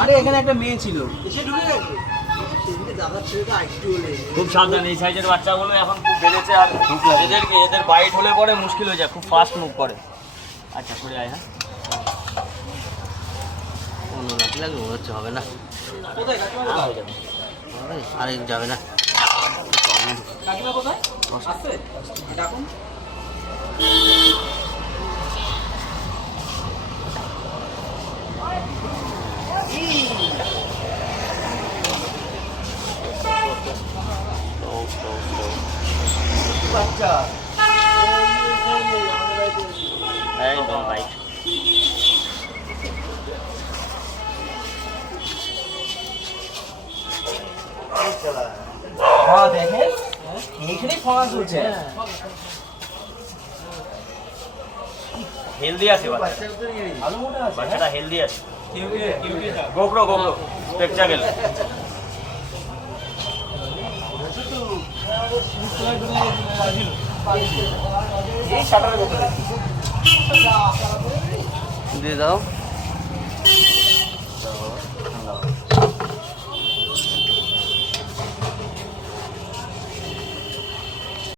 আরে এখানে একটা মেয়ে ছিল। খুব সাবধান এই সাইজের বাচ্চাগুলো এখন খুব বেড়েছে আর এদেরকে এদের বাইট হলে পরে মুশকিল হয়ে যায় খুব ফাস্ট মুভ করে। আচ্ছা সরে আয় হ্যাঁ। অন্য লাঠি লাগবে মনে হচ্ছে হবে না। আরে যাবে না। কাকিমা কোথায়? বাচ্চা। একদম হ্যাঁ দেখেন হেলদি আছে ভালো বাচ্চাটা হেলদি আছে। স্পেকচাকেল ভেতরে দিয়ে দাও।